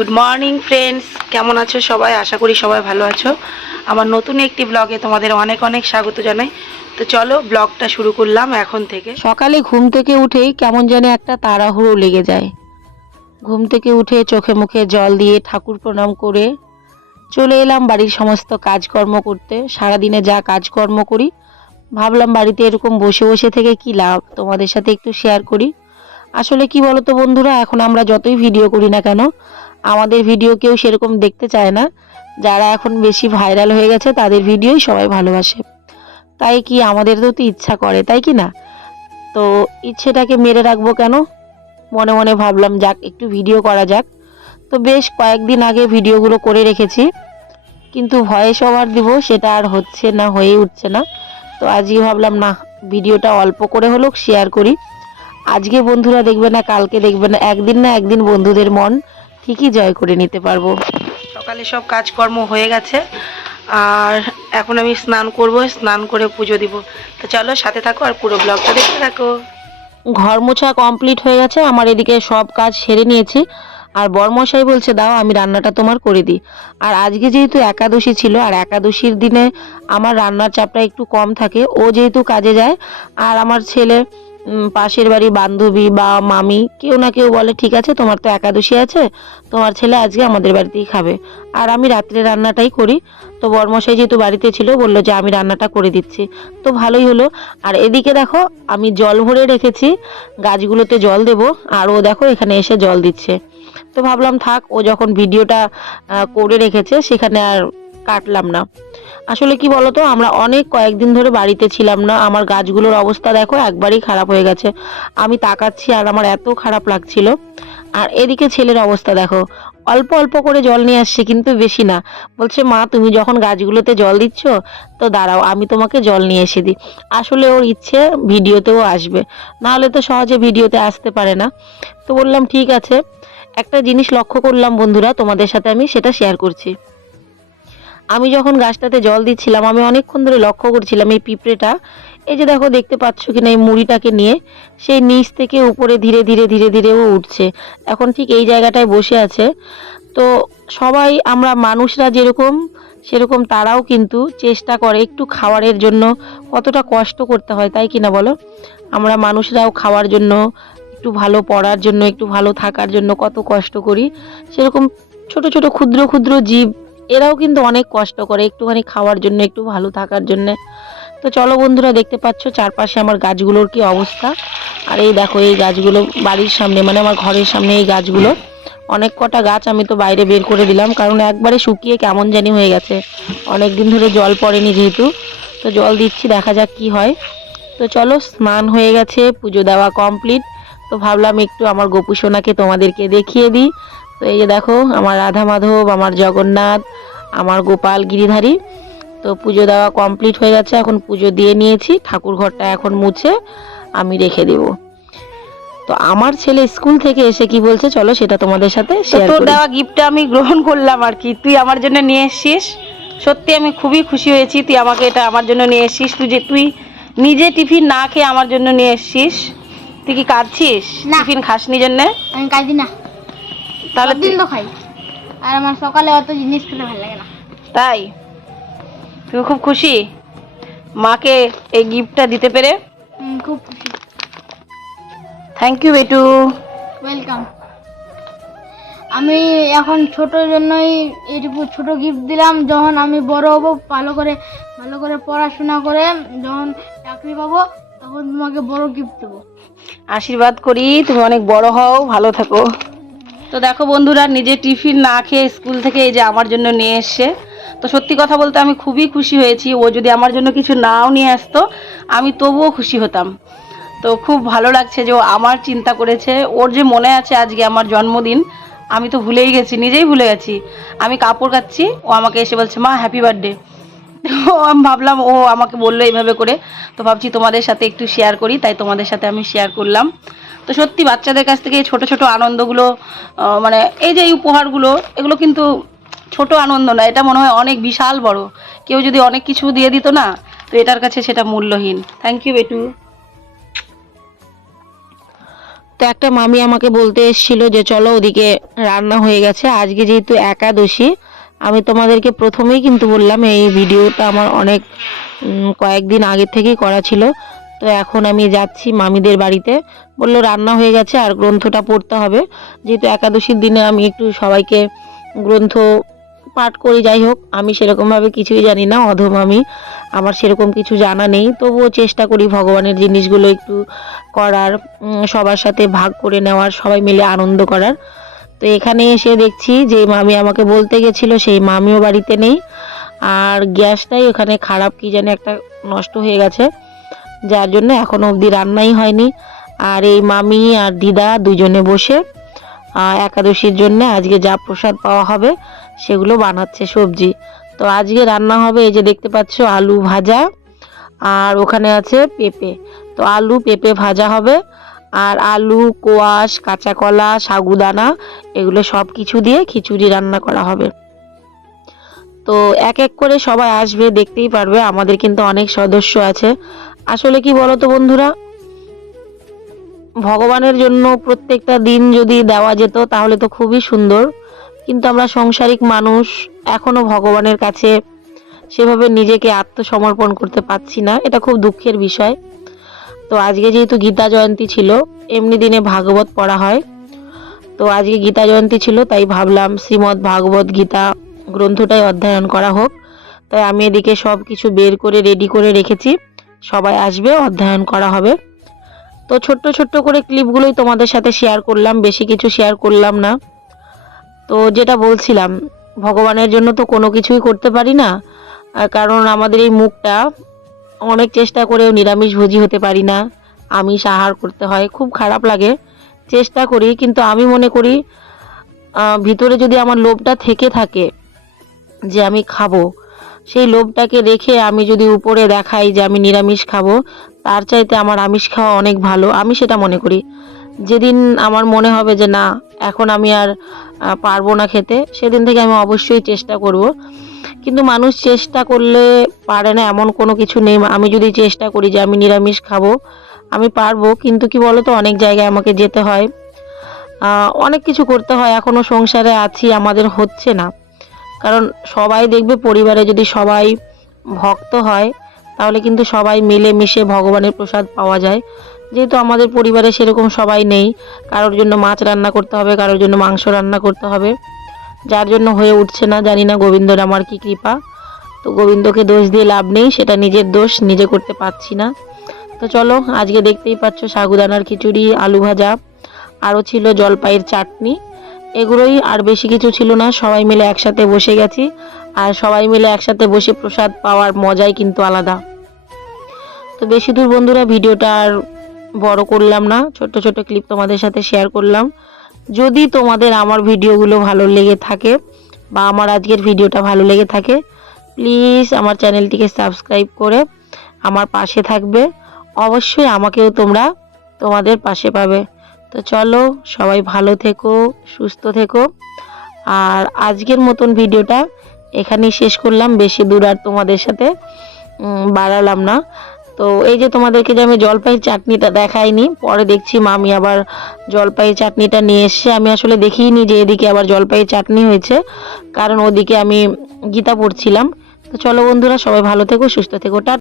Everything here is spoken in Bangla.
গুড মর্নিং ফ্রেন্ডস কেমন আছো সবাই? আশা করি সবাই ভালো আছো। আমার নতুন একটি ব্লগে তোমাদের অনেক অনেক স্বাগত জানাই। তো চলো ব্লগটা শুরু করলাম এখন থেকে। সকালে ঘুম থেকে উঠেই কেমন যেন একটা তাড়াহুড়ো লেগে যায়। ঘুম থেকে উঠে চোখে মুখে জল দিয়ে ঠাকুর প্রণাম করে চলে এলাম বাড়ির সমস্ত কাজকর্ম করতে। সারাদিনে যা কাজকর্ম করি, ভাবলাম বাড়িতে এরকম বসে বসে থেকে কি লাভ? তোমাদের সাথে একটু শেয়ার করি। আসলে কি বলতো বন্ধুরা, এখন আমরা যতই ভিডিও করি না কেন আমাদের ভিডিও কেউ সেরকম দেখতে চায় না। যারা এখন বেশি ভাইরাল হয়ে গেছে, তাদের ভিডিওই সবাই ভালোবাসে। তাই কি আমাদের তো তো ইচ্ছা করে, তাই কি না? তো ইচ্ছেটাকে মেরে রাখব কেন? মনে মনে ভাবলাম, যাক, একটু ভিডিও করা যাক। তো বেশ কয়েকদিন আগে ভিডিওগুলো করে রেখেছি। কিন্তু ভয়েস ওভার দিব, সেটা আর হচ্ছে না হয়ে উঠছে না। তো আজকে ভাবলাম, না ভিডিওটা অল্প করে হলেও শেয়ার করি। আজকে বন্ধুরা দেখবে না, কালকে দেখবে না, একদিন না একদিন বন্ধুদের মন। ঠিকই জয় করে নিতে পারব। সকালে সব কাজকর্ম হয়ে গেছে। আর এখন আমি স্নান করব স্নান করে পুজো দিব। তো চলো সাথে থাকো আর পুরো ব্লগটা দেখতে থাকো। ঘর মোছা কমপ্লিট হয়ে গেছে আমার এদিকে সব কাজ সেরে নিয়েছি। আর বরমশাই বলছে দাও আমি রান্নাটা তোমার করে দিই। আর আজকে যেহেতু একাদশী ছিল আর একাদশীর দিনে আমার রান্নার চাপটা একটু কম থাকে ও যেহেতু কাজে যায় আর আমার ছেলে পাশের বাড়ি বান্ধবী বা মামি, কেউ না কেউ বলে, ঠিক আছে, তোমার তো একাদশী আছে, তোমার ছেলে আজকে আমাদের বাড়িতেই খাবে। আর আমি রাত্রে রান্নাটাই করি। তো বর্মশাই যেহেতু বাড়িতে ছিল, বলল যে আমি রান্নাটা করে দিচ্ছি। তো ভালোই হলো। আর এদিকে দেখো, আমি জল ভরে রেখেছি। গাছগুলোতে জল দেব। আর ও দেখো, এখানে এসে জল দিচ্ছে। তো ভাবলাম, থাক, ও যখন ভিডিওটা করে রেখেছে, সেখানে আর কাটলাম না। আসলে কি বলতো, আমরা অনেক কয়েকদিন ধরে বাড়িতে ছিলাম না, আমার গাছগুলোর অবস্থা দেখো একবারই খারাপ হয়ে গেছে। আমি তাকাচ্ছি আর আমার এত খারাপ লাগছিল। আর এদিকে ছেলের অবস্থা দেখো, অল্প অল্প করে জল নিয়ে আসছে কিন্তু বেশি না। বলছে, মা, তুমি যখন গাছগুলোতে জল দিচ্ছ, তো দাঁড়াও, আমি তোমাকে জল নিয়ে এসে দিই। আসলে ওর ইচ্ছে ভিডিওতেও আসবে, নাহলে তো সহজে ভিডিওতে আসতে পারে না। তো বললাম, ঠিক আছে, একটা জিনিস লক্ষ্য করলাম বন্ধুরা, তোমাদের সাথে আমি সেটা শেয়ার করছি। আমি যখন গাছটাতে জল দিচ্ছিলাম, আমি অনেকক্ষণ ধরে লক্ষ্য করছিলাম এই পিঁপড়েটা। এই যে দেখো, দেখতে পাচ্ছ কিনা এই মুড়িটাকে নিয়ে? সেই নিচ থেকে উপরে ধীরে ধীরে ধীরে ধীরে ও উঠছে। এখন ঠিক এই জায়গাটায় বসে আছে। তো সবাই, আমরা মানুষরা যেরকম, সেরকম তারাও কিন্তু চেষ্টা করে একটু খাওয়ারের জন্য। কতটা কষ্ট করতে হয়, তাই কিনা বলো? আমরা মানুষরাও খাওয়ার জন্য, একটু ভালো পড়ার জন্য, একটু ভালো থাকার জন্য কত কষ্ট করি। সেরকম ছোট ছোট, ক্ষুদ্র ক্ষুদ্র জীব এরাও কিন্তু অনেক কষ্ট করে একটুখানি খাওয়ার জন্য, একটু ভালো থাকার জন্য। তো চলো বন্ধুরা, দেখতে পাচ্ছ চারপাশে আমার গাছগুলোর কি অবস্থা। আর এই দেখো, এই গাছগুলো বাড়ির সামনে মানে আমার ঘরের সামনে এই গাছগুলো। অনেক কটা গাছ আমি তো বাইরে বের করে দিলাম, কারণ একবারে শুকিয়ে কেমন জানি হয়ে গেছে। অনেক দিন ধরে জল পড়েনি যেহেতু। তো জল দিচ্ছি, দেখা যাক কি হয়। তো চলো, স্নান হয়ে গেছে, পুজো দেওয়া কমপ্লিট। তো ভাবলাম একটু আমার গোপু সোনাকে তোমাদেরকে দেখিয়ে দিই। তো এই যে দেখো আমার রাধা মাধব আমার জগন্নাথ আমার গোপাল গিরিধারী। তো পুজো দেওয়া কমপ্লিট হয়ে গেছে এখন পুজো দিয়ে নিয়েছি ঠাকুর ঘরটা এখন মুছে আমি রেখে দেব। তো আমার ছেলে স্কুল থেকে এসে কি বলছে চলো সেটা তোমাদের সাথে শেয়ার তোর দেওয়া গিফটটা আমি গ্রহণ করলাম আর কি। তুই আমার জন্য নিয়ে এসছিস। সত্যি আমি খুবই খুশি হয়েছি তুই আমাকে এটা আমার জন্য নিয়ে এসছিস। তুই যে তুই নিজে টিফিন না খেয়ে আমার জন্য নিয়ে এসছিস। তুই কি কাঁদছিস। টিফিন খাসনি জন্যে? আমি কাঁদি না তাহলে দিন তো খাই। আর আমার সকালে অত জিনিস খেতে ভালো লাগে না। তাই? তুই খুব খুশি? মাকে এই গিফটটা দিতে পেরে? খুব খুশি। থ্যাংক ইউ বেটু ওয়েলকাম আমি এখন ছোটোর জন্যই এইটুকু ছোট গিফট দিলাম। যখন আমি বড় হব ভালো করে ভালো করে পড়াশোনা করে যখন চাকরি পাবো তখন তোমাকে বড় গিফট দেবো। আশীর্বাদ করি। তুমি অনেক বড় হও ভালো থাকো। তো দেখো বন্ধুরা, নিজে টিফিন না খেয়ে স্কুল থেকে এই যে আমার জন্য নিয়ে এসছে তো সত্যি কথা বলতে আমি খুবই খুশি হয়েছি। ও যদি আমার জন্য কিছু নাও নিয়ে আসতো, আমি তবুও খুশি হতাম। তো খুব ভালো লাগছে যে ও আমার চিন্তা করেছে। ওর যে মনে আছে আজকে আমার জন্মদিন, আমি তো ভুলেই গেছি, নিজেই ভুলে গেছি। আমি কাপড় কাচ্ছি, ও আমাকে এসে বলছে, মা হ্যাপি বার্থডে ও আমি ভাবলাম, ও আমাকে বলল এইভাবে করে। তো ভাবছি তোমাদের সাথে একটু শেয়ার করি, তাই তোমাদের সাথে আমি শেয়ার করলাম। তো সত্যি বাচ্চাদের কাছ থেকে এই ছোট ছোট আনন্দগুলো মানে এই যে এই উপহারগুলো, এগুলো কিন্তু ছোট আনন্দ না, এটা মনে হয় অনেক বিশাল বড়। কেউ যদি অনেক কিছু দিয়ে দিত না, তো এটার কাছে সেটা মূল্যহীন। থ্যাংক ইউ বেটু। তো একটা মামি আমাকে বলতে এসেছিল যে, চলো ওদিকে রান্না হয়ে গেছে। আজকে যেহেতু একাদশী, আমি তোমাদেরকে প্রথমেই কিন্তু বললাম, এই ভিডিওটা আমার অনেক কয়েকদিন আগে থেকেই করা ছিল। তো এখন আমি যাচ্ছি মামিদের বাড়িতে। বলল, রান্না হয়ে গেছে আর গ্রন্থটা পড়তে হবে। যেহেতু একাদশীর দিনে আমি একটু সবাইকে গ্রন্থ পাঠ করি, যাই হোক, আমি সেরকমভাবে কিছুই জানি না, অধম আমি। আমার সেরকম কিছু জানা নেই। তবুও চেষ্টা করি ভগবানের জিনিসগুলো একটু করার সবার সাথে ভাগ করে নেওয়ার, সবাই মিলে আনন্দ করার। তো এখানে এসে দেখছি যে মামি আমাকে বলতে গেছিল, সেই মামিও বাড়িতে নেই। আর গ্যাসটাই ওখানে খারাপ, কি জানি একটা নষ্ট হয়ে গেছে। যার জন্য এখনও অবধি রান্নাই হয়নি। আর এই মামি আর দিদা দুজনে বসে একাদশীর জন্য আজকে যা প্রসাদ পাওয়া হবে সেগুলো বানাচ্ছে সবজি। তো আজকে রান্না হবে এই যে দেখতে পাচ্ছ আলু ভাজা, আর ওখানে আছে পেঁপে। তো আলু, পেঁপে ভাজা হবে, আর আলু, কোয়াশ কাঁচা কলা সাগুদানা এগুলো সব কিছু দিয়ে খিচুড়ি রান্না করা হবে। তো এক এক করে সবাই আসবে, দেখতেই পারবে, আমাদের কিন্তু অনেক সদস্য আছে। আসলে কি বলো তো বন্ধুরা? ভগবানের জন্য প্রত্যেকটা দিন যদি দেওয়া যেত তাহলে তো খুবই সুন্দর। কিন্তু আমরা সংসারিক মানুষ, এখনও ভগবানের কাছে সেভাবে নিজেকে আত্মসমর্পণ করতে পারছি না। এটা খুব দুঃখের বিষয়। তো আজকে যেহেতু গীতা জয়ন্তী ছিল, এমনি দিনে ভাগবত পড়া হয়। তো আজকে গীতা জয়ন্তী ছিল, তাই ভাবলাম শ্রীমদ্ ভাগবত গীতা গ্রন্থটাই অধ্যয়ন করা হোক। তাই আমি এদিকে সব কিছু বের করে রেডি করে রেখেছি। সবাই আসবে, অধ্যয়ন করা হবে। তো ছোট্ট ছোট্ট করে ক্লিপগুলোই তোমাদের সাথে শেয়ার করলাম, বেশি কিছু শেয়ার করলাম না। তো যেটা বলছিলাম, ভগবানের জন্য তো কোনো কিছুই করতে পারি না কারণ আমাদের এই মুখটা অনেক চেষ্টা করেও নিরামিষ ভোজি হতে পারি না, আমিষ আহার করতে হয়, খুব খারাপ লাগে, চেষ্টা করি, কিন্তু আমি মনে করি ভিতরে যদি আমার লোভটা থেকে থাকে যে আমি খাব সেই লোভটাকে রেখে আমি যদি উপরে দেখাই যে আমি নিরামিষ খাব, তার চাইতে আমার আমিষ খাওয়া অনেক ভালো, আমি সেটা মনে করি। যেদিন আমার মনে হবে যে না, এখন আমি আর পারব না খেতে, সেদিন থেকে আমি অবশ্যই চেষ্টা করব। কিন্তু মানুষ চেষ্টা করলে পারে না, এমন কোনো কিছু নেই। আমি যদি চেষ্টা করি যে আমি নিরামিষ খাব, আমি পারব, কিন্তু কি বলো তো অনেক জায়গায় আমাকে যেতে হয়। অনেক কিছু করতে হয়, এখনও সংসারে আছি, আমাদের হচ্ছে না। কারণ সবাই দেখবে পরিবারে যদি সবাই ভক্ত হয়, তাহলে কিন্তু সবাই মিলে মিশে ভগবানের প্রসাদ পাওয়া যায়। যেহেতু আমাদের পরিবারে সেরকম সবাই নেই, কারোর জন্য মাছ রান্না করতে হবে, কারোর জন্য মাংস রান্না করতে হবে। যার জন্য হয়ে উঠছে না, জানি না গোবিন্দর আমার কি কৃপা। তো গোবিন্দকে দোষ দিয়ে লাভ নেই, সেটা নিজের দোষ, নিজে করতে পারছি না। তো চলো, আজকে দেখতেই পাচ্ছ সাগুদানার খিচুড়ি, আলু ভাজা। আরও ছিল জলপাইয়ের চাটনি। এগুলোই আর বেশি কিছু ছিল না, সবাই মিলে একসাথে বসে গেছি। আর সবাই মিলে একসাথে বসে প্রসাদ পাওয়ার মজাই কিন্তু আলাদা। তো বেশি দূর বন্ধুরা, ভিডিওটা আর বড় করলাম না ছোট ছোট ক্লিপ তোমাদের সাথে শেয়ার করলাম। যদি তোমাদের আমার ভিডিওগুলো ভালো লেগে থাকে বা আমার আজকের ভিডিওটা ভালো লেগে থাকে প্লিজ আমার চ্যানেলটিকে সাবস্ক্রাইব করে আমার পাশে থাকবে। অবশ্যই আমাকেও তোমরা তোমাদের পাশে পাবে। তো চলো, সবাই ভালো থেকো, সুস্থ থেকো। আর আজকের মতন ভিডিওটা এখানেই শেষ করলাম, বেশি দূর আর তোমাদের সাথে বাড়ালাম না। তো এই যে তোমাদেরকে যে আমি জলপাইয়ের চাটনিটা দেখাইনি, পরে দেখছি মামি আবার জলপাইয়ের চাটনিটা নিয়ে এসছে। আমি আসলে দেখিনি যে এদিকে আবার জলপাইয়ের চাটনি হয়েছে, কারণ ওদিকে আমি গীতা পড়ছিলাম। তো চলো বন্ধুরা, সবাই ভালো থেকো, সুস্থ থেকো, টা